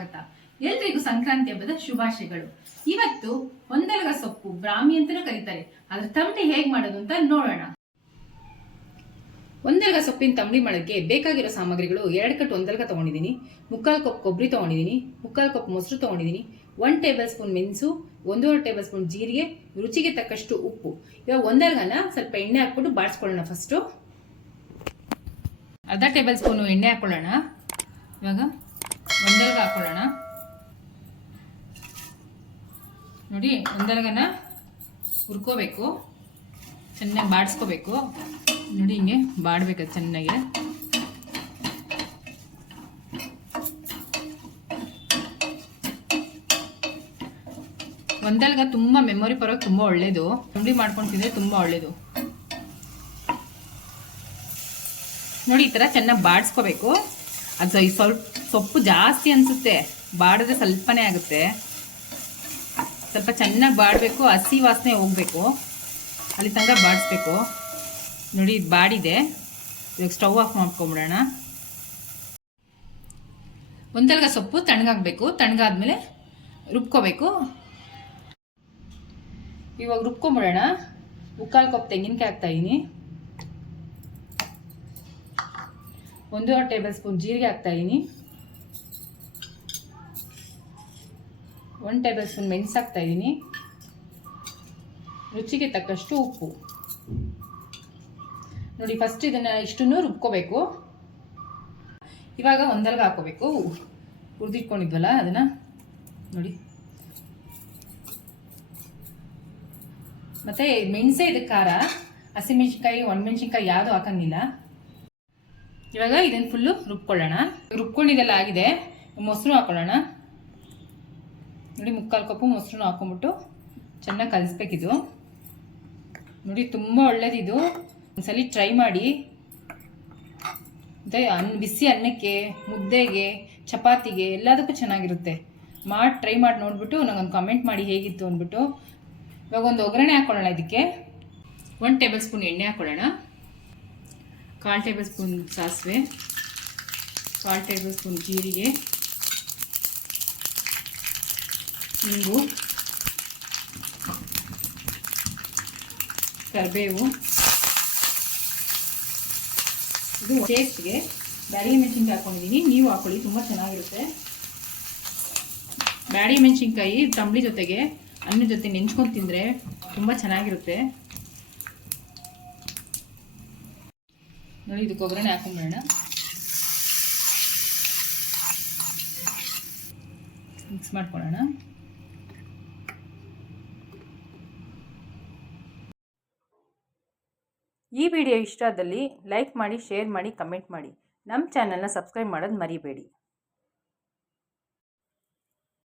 ಸ್ವಾಗತ. ಎಲ್ರಿಗೂ ಸಂಕ್ರಾಂತಿ ಹಬ್ಬದ ಶುಭಾಶಯಗಳು. ಇವತ್ತು ಒಂದೆಲಗ ಸೊಪ್ಪು ಬ್ರಾಹ್ಮಿ ಅಂತಾನೂ ಕರೀತಾರೆ. ಅದ್ರ ತಂಬಳಿ ಹೇಗ್ ಮಾಡೋದು ಅಂತ ನೋಡೋಣ. ಒಂದೆಲಗ ಸೊಪ್ಪಿನ ತಂಬಳಿ ಮಾಡೋಕ್ಕೆ ಬೇಕಾಗಿರೋ ಸಾಮಗ್ರಿಗಳು: 2 ಕಟ್ ಒಂದೆಲಗ ತಗೊಂಡಿದ್ದೀನಿ, 3/4 ಕಪ್ ಕೊಬ್ಬರಿ ತಗೊಂಡಿದ್ದೀನಿ, 3/4 ಕಪ್ ಮೊಸರು ತಗೊಂಡಿದ್ದೀನಿ, 1 ಟೇಬಲ್ ಸ್ಪೂನ್ ಮೆಣಸು, 1.5 ಟೇಬಲ್ ಸ್ಪೂನ್ ಜೀರಿಗೆ, ರುಚಿಗೆ ತಕ್ಕಷ್ಟು ಉಪ್ಪು. ಇವಾಗ ಒಂದೆಲಗನ ಸ್ವಲ್ಪ ಎಣ್ಣೆ ಹಾಕ್ಬಿಟ್ಟು ಬಾಡಿಸ್ಕೊಳ್ಳೋಣ. ಫಸ್ಟು ಅರ್ಧ ಟೇಬಲ್ ಸ್ಪೂನು ಎಣ್ಣೆ ಹಾಕೊಳ್ಳೋಣ. ಇವಾಗ ಒಂದೆಲಗ ಹಾಕೊಳ್ಳೋಣ. ನೋಡಿ, ಒಂದೆಲಗನ ಹುರ್ಕೋಬೇಕು, ಚೆನ್ನಾಗಿ ಬಾಡಿಸ್ಕೋಬೇಕು. ನೋಡಿ, ಹಿಂಗೆ ಬಾಡ್ಬೇಕು ಚೆನ್ನಾಗಿ. ಒಂದೆಲಗ ತುಂಬ ಮೆಮೊರಿ ಪರೋಕೆ ತುಂಬ ಒಳ್ಳೇದು. ತಂಬಳಿ ಮಾಡ್ಕೊಂಡು ತಿಂದರೆ ತುಂಬ ಒಳ್ಳೇದು. ನೋಡಿ, ಈ ಥರ ಚೆನ್ನಾಗಿ ಬಾಡಿಸ್ಕೋಬೇಕು. ಅದು ಸ್ವಲ್ಪ ಸೊಪ್ಪು ಜಾಸ್ತಿ ಅನಿಸುತ್ತೆ, ಬಾಡಿದ್ರೆ ಸ್ವಲ್ಪನೇ ಆಗುತ್ತೆ. ಸ್ವಲ್ಪ ಚೆನ್ನಾಗಿ ಬಾಡಬೇಕು, ಹಸಿ ವಾಸನೆ ಹೋಗಬೇಕು, ಅಲ್ಲಿ ತನಕ ಬಾಡಿಸ್ಬೇಕು. ನೋಡಿ, ಇದು ಬಾಡಿದೆ. ಇವಾಗ ಸ್ಟವ್ ಆಫ್ ಮಾಡ್ಕೊಂಬಿಡೋಣ. ಒಂದೆಲಗ ಸೊಪ್ಪು ತಣ್ಣಗಾಗಬೇಕು. ತಣ್ಣಗಾದ್ಮೇಲೆ ರುಬ್ಕೋಬೇಕು. ಇವಾಗ ರುಬ್ಕೊಂಬಿಡೋಣ. 3/4 ಕಪ್ ತೆಂಗಿನಕಾಯಿ ಹಾಕ್ತಾಯಿದ್ದೀನಿ, 1.5 ಟೇಬಲ್ ಸ್ಪೂನ್ ಜೀರಿಗೆ ಹಾಕ್ತಾಯಿದ್ದೀನಿ, 1 ಟೇಬಲ್ ಸ್ಪೂನ್ ಮೆಣಸು ಹಾಕ್ತಾಯಿದ್ದೀನಿ, ರುಚಿಗೆ ತಕ್ಕಷ್ಟು ಉಪ್ಪು. ನೋಡಿ, ಫಸ್ಟ್ ಇದನ್ನು ಇಷ್ಟನ್ನು ರುಬ್ಕೋಬೇಕು. ಇವಾಗ ಒಂದೆಲಗ ಹಾಕೋಬೇಕು, ಹುರಿದಿಟ್ಕೊಂಡಿದ್ವಲ್ಲ ಅದನ್ನು. ನೋಡಿ, ಮತ್ತು ಮೆಣಸೆ ಇದಕ್ಕೆ ಖಾರ. ಹಸಿಮೆಣ್ಸಿನ್ಕಾಯಿ, ಒಣಮೆಣ್ಸಿನ್ಕಾಯಿ ಯಾವುದೂ ಹಾಕಂಗಿಲ್ಲ. ಇವಾಗ ಇದನ್ನು ಫುಲ್ಲು ರುಬ್ಕೊಳ್ಳೋಣ. ರುಬ್ಕೊಂಡಿದ್ದೆಲ್ಲ ಆಗಿದೆ. ಮೊಸರು ಹಾಕೊಳ್ಳೋಣ. ನೋಡಿ, 3/4 ಕಪ್ಪು ಮೊಸರು ಹಾಕೊಂಡ್ಬಿಟ್ಟು ಚೆನ್ನಾಗಿ ಕಲಿಸ್ಬೇಕಿದು. ನೋಡಿ, ತುಂಬ ಒಳ್ಳೇದಿದು. ಒಂದ್ಸಲಿ ಟ್ರೈ ಮಾಡಿ. ಮತ್ತು ಬಿಸಿ ಅನ್ನಕ್ಕೆ, ಮುದ್ದೆಗೆ, ಚಪಾತಿಗೆ ಎಲ್ಲದಕ್ಕೂ ಚೆನ್ನಾಗಿರುತ್ತೆ. ಟ್ರೈ ಮಾಡಿ ನೋಡಿಬಿಟ್ಟು ನನಗೊಂದು ಕಮೆಂಟ್ ಮಾಡಿ ಹೇಗಿತ್ತು ಅಂದ್ಬಿಟ್ಟು. ಇವಾಗ ಒಂದು ಒಗ್ಗರಣೆ ಹಾಕ್ಕೊಳ್ಳೋಣ. ಇದಕ್ಕೆ 1 ಟೇಬಲ್ ಸ್ಪೂನ್ ಎಣ್ಣೆ ಹಾಕ್ಕೊಳ್ಳೋಣ, 1/4 ಟೇಬಲ್ ಸ್ಪೂನ್ ಸಾಸಿವೆ, 1/4 ಟೇಬಲ್ ಸ್ಪೂನ್ ಜೀರಿಗೆ, ಇಂಗು, ಕರಿಬೇವು. ಇದು ಟೇಸ್ಟ್ಗೆ ಬ್ಯಾಡಗಿ ಮೆಣಸಿನ್ಕಾಯಿ ಹಾಕ್ಕೊಂಡಿದ್ದೀನಿ. ನೀವು ಹಾಕೊಳ್ಳಿ, ತುಂಬ ಚೆನ್ನಾಗಿರುತ್ತೆ. ಬ್ಯಾಡಗಿ ಮೆಣಸಿನ್ಕಾಯಿ ತಂಬಳಿ ಜೊತೆಗೆ ಅನ್ನ ಜೊತೆ ನೆಂಚ್ಕೊಂಡು ತಿಂದರೆ ತುಂಬ ಚೆನ್ನಾಗಿರುತ್ತೆ. ನೋಡಿ, ಇದಕ್ಕೆ ಒಗ್ಗರಣೆ ಹಾಕೊಂಡ್ಬಿಡೋಣ. ಮಿಕ್ಸ್ ಮಾಡ್ಕೊಳ್ಳೋಣ. ಈ ವಿಡಿಯೋ ಇಷ್ಟ ಆದಲ್ಲಿ ಲೈಕ್ ಮಾಡಿ, ಶೇರ್ ಮಾಡಿ, ಕಮೆಂಟ್ ಮಾಡಿ. ನಮ್ಮ ಚಾನಲ್ನ ಸಬ್ಸ್ಕ್ರೈಬ್ ಮಾಡೋದು ಮರಿಬೇಡಿ.